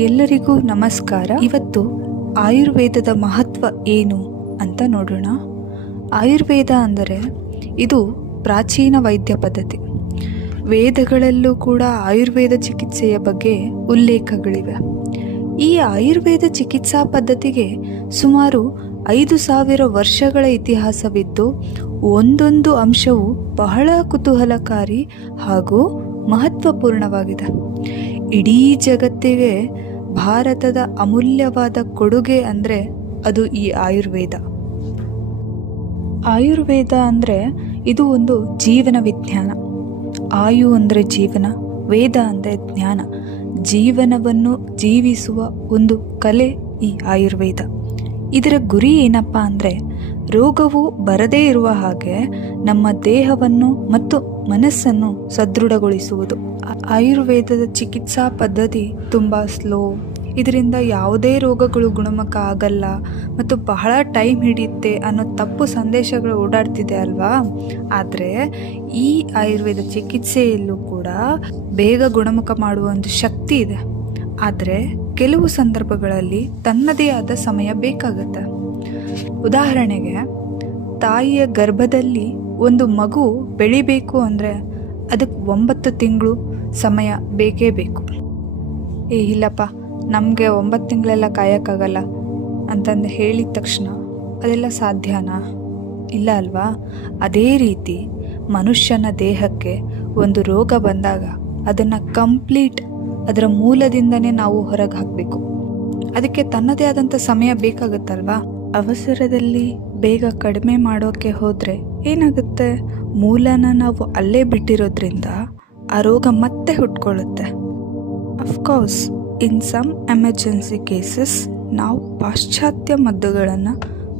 ಎಲ್ಲರಿಗೂ ನಮಸ್ಕಾರ. ಇವತ್ತು ಆಯುರ್ವೇದದ ಮಹತ್ವ ಏನು ಅಂತ ನೋಡೋಣ. ಆಯುರ್ವೇದ ಅಂದರೆ ಇದು ಪ್ರಾಚೀನ ವೈದ್ಯ ಪದ್ಧತಿ. ವೇದಗಳಲ್ಲೂ ಕೂಡ ಆಯುರ್ವೇದ ಚಿಕಿತ್ಸೆಯ ಬಗ್ಗೆ ಉಲ್ಲೇಖಗಳಿವೆ. ಈ ಆಯುರ್ವೇದ ಚಿಕಿತ್ಸಾ ಪದ್ಧತಿಗೆ ಸುಮಾರು 5,000 ವರ್ಷಗಳ ಇತಿಹಾಸವಿದ್ದು, ಒಂದೊಂದು ಅಂಶವು ಬಹಳ ಕುತೂಹಲಕಾರಿ ಹಾಗೂ ಮಹತ್ವಪೂರ್ಣವಾಗಿದೆ. ಇಡೀ ಜಗತ್ತಿಗೆ ಭಾರತದ ಅಮೂಲ್ಯವಾದ ಕೊಡುಗೆ ಅಂದರೆ ಅದು ಈ ಆಯುರ್ವೇದ. ಆಯುರ್ವೇದ ಅಂದರೆ ಇದು ಒಂದು ಜೀವನ ವಿಜ್ಞಾನ. ಆಯು ಅಂದರೆ ಜೀವನ, ವೇದ ಅಂದರೆ ಜ್ಞಾನ. ಜೀವನವನ್ನು ಜೀವಿಸುವ ಒಂದು ಕಲೆ ಈ ಆಯುರ್ವೇದ. ಇದರ ಗುರಿ ಏನಪ್ಪ ಅಂದರೆ ರೋಗವು ಬರದೇ ಇರುವ ಹಾಗೆ ನಮ್ಮ ದೇಹವನ್ನು ಮತ್ತು ಮನಸ್ಸನ್ನು ಸದೃಢಗೊಳಿಸುವುದು. ಆಯುರ್ವೇದದ ಚಿಕಿತ್ಸಾ ಪದ್ಧತಿ ತುಂಬ ಸ್ಲೋ. ಇದರಿಂದ ಯಾವುದೇ ರೋಗಗಳು ಗುಣಮುಖ ಆಗಲ್ಲ ಮತ್ತು ಬಹಳ ಟೈಮ್ ಹಿಡಿಯುತ್ತೆ ಅನ್ನೋ ತಪ್ಪು ಸಂದೇಶಗಳು ಓಡಾಡ್ತಿದೆ ಅಲ್ವಾ. ಆದರೆ ಈ ಆಯುರ್ವೇದ ಚಿಕಿತ್ಸೆಯಲ್ಲೂ ಕೂಡ ಬೇಗ ಗುಣಮುಖ ಮಾಡುವ ಒಂದು ಶಕ್ತಿ ಇದೆ. ಆದರೆ ಕೆಲವು ಸಂದರ್ಭಗಳಲ್ಲಿ ತನ್ನದೇ ಆದ ಸಮಯ ಬೇಕಾಗುತ್ತೆ. ಉದಾಹರಣೆಗೆ, ತಾಯಿಯ ಗರ್ಭದಲ್ಲಿ ಒಂದು ಮಗು ಬೆಳಿಬೇಕು ಅಂದರೆ ಅದಕ್ಕೆ 9 ತಿಂಗಳು ಸಮಯ ಬೇಕೇ ಬೇಕು. ಇಲ್ಲಪ್ಪ, ನಮಗೆ 9 ತಿಂಗಳೆಲ್ಲ ಕಾಯೋಕ್ಕಾಗಲ್ಲ ಅಂತಂದು ಹೇಳಿದ ತಕ್ಷಣ ಅದೆಲ್ಲ ಸಾಧ್ಯನಾ? ಇಲ್ಲ ಅಲ್ವಾ. ಅದೇ ರೀತಿ ಮನುಷ್ಯನ ದೇಹಕ್ಕೆ ಒಂದು ರೋಗ ಬಂದಾಗ ಅದನ್ನು ಕಂಪ್ಲೀಟ್ ಅದರ ಮೂಲದಿಂದನೇ ನಾವು ಹೊರಗೆ ಹಾಕಬೇಕು. ಅದಕ್ಕೆ ತನ್ನದೇ ಆದಂಥ ಸಮಯ ಬೇಕಾಗುತ್ತಲ್ವಾ. ಅವಸರದಲ್ಲಿ ಬೇಗ ಕಡಿಮೆ ಮಾಡೋಕ್ಕೆ ಹೋದರೆ ಏನಾಗುತ್ತೆ, ಮೂಲನ ನಾವು ಅಲ್ಲೇ ಬಿಟ್ಟಿರೋದ್ರಿಂದ ಆ ರೋಗ ಮತ್ತೆ ಹುಟ್ಕೊಳ್ಳುತ್ತೆ. Of course in some emergency cases ನಾವು ಪಾಶ್ಚಾತ್ಯ ಮದ್ದುಗಳನ್ನು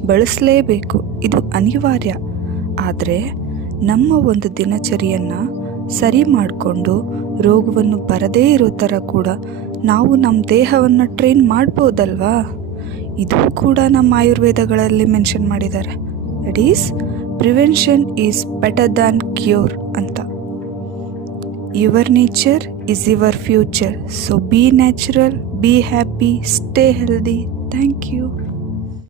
ಬಳಸಲೇಬೇಕು, ಇದು ಅನಿವಾರ್ಯ. ಆದರೆ ನಮ್ಮ ಒಂದು ದಿನಚರಿಯನ್ನು ಸರಿ ಮಾಡಿಕೊಂಡು ರೋಗವನ್ನು ಬರದೇ ಇರೋ ಥರ ಕೂಡ ನಾವು ನಮ್ಮ ದೇಹವನ್ನು ಟ್ರೈನ್ ಮಾಡ್ಬೋದಲ್ವಾ. ಇದು ಕೂಡ ನಮ್ಮ ಆಯುರ್ವೇದಗಳಲ್ಲಿ ಮೆನ್ಷನ್ ಮಾಡಿದ್ದಾರೆ. It is prevention is better than cure ಅಂತ. Your nature is your future. So be natural, be happy, stay healthy. Thank you.